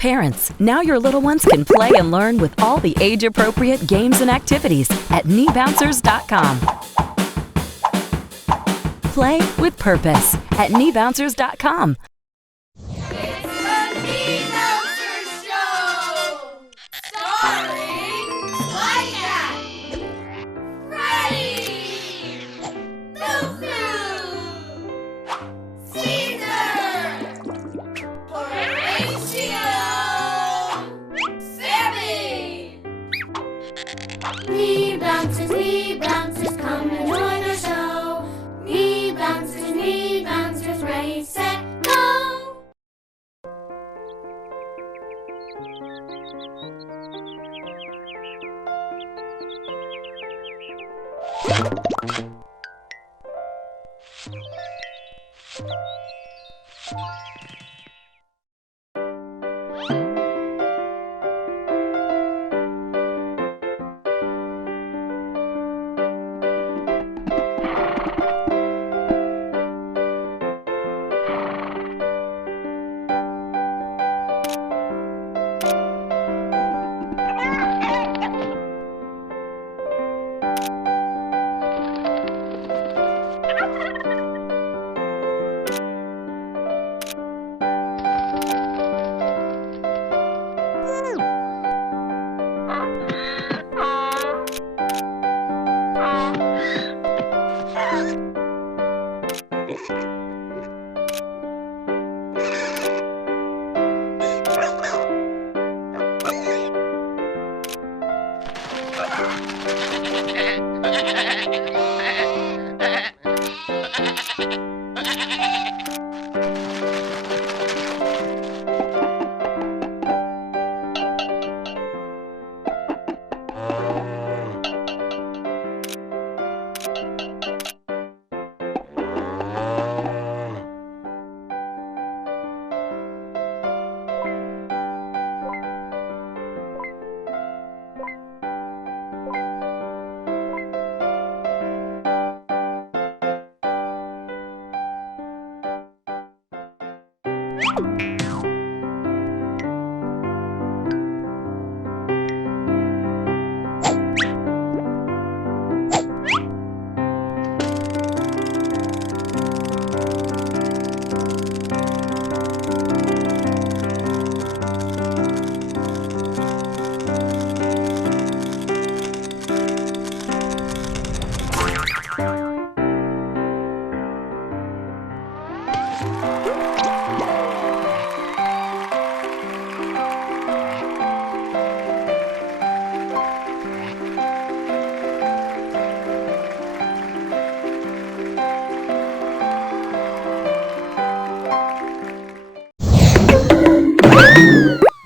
Parents, now your little ones can play and learn with all the age-appropriate games and activities at KneeBouncers.com. Play with purpose at KneeBouncers.com. It's the KneeBouncers Show! Starring Freddy, Caesar, Sammy. KneeBouncers, come and join our show. KneeBouncers, ready, set, go!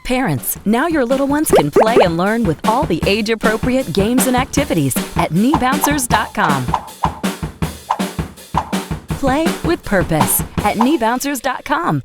Parents, now your little ones can play and learn with all the age-appropriate games and activities at KneeBouncers.com. Play with purpose at KneeBouncers.com.